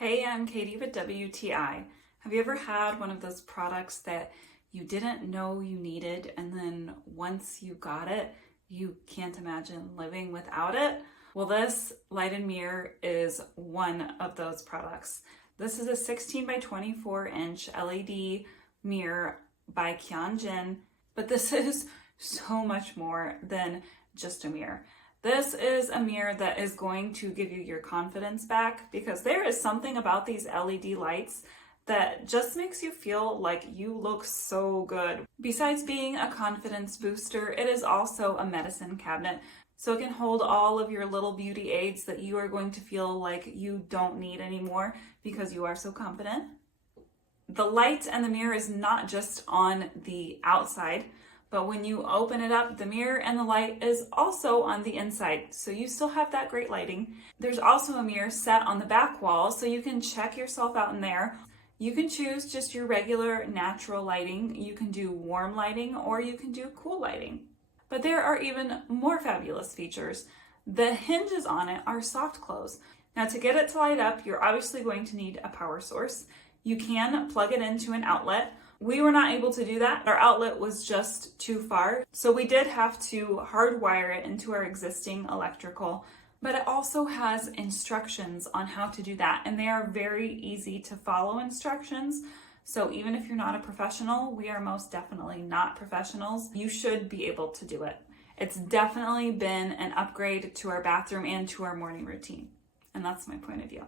Hey, I'm Katie with WTI. Have you ever had one of those products that you didn't know you needed, and then once you got it, you can't imagine living without it? Well, this light and mirror is one of those products. This is a 16 by 24 inch LED mirror by Keonjinn, but this is so much more than just a mirror. This is a mirror that is going to give you your confidence back, because there is something about these LED lights that just makes you feel like you look so good. Besides being a confidence booster, it is also a medicine cabinet. So it can hold all of your little beauty aids that you are going to feel like you don't need anymore because you are so confident. The light and the mirror is not just on the outside, but when you open it up, the mirror and the light is also on the inside. So you still have that great lighting. There's also a mirror set on the back wall, so you can check yourself out in there. You can choose just your regular natural lighting. You can do warm lighting, or you can do cool lighting. But there are even more fabulous features. The hinges on it are soft close. Now, to get it to light up, you're obviously going to need a power source. You can plug it into an outlet. We were not able to do that. Our outlet was just too far, so we did have to hardwire it into our existing electrical. But it also has instructions on how to do that, and they are very easy to follow instructions. So even if you're not a professional, we are most definitely not professionals, you should be able to do it. It's definitely been an upgrade to our bathroom and to our morning routine. And that's my point of view.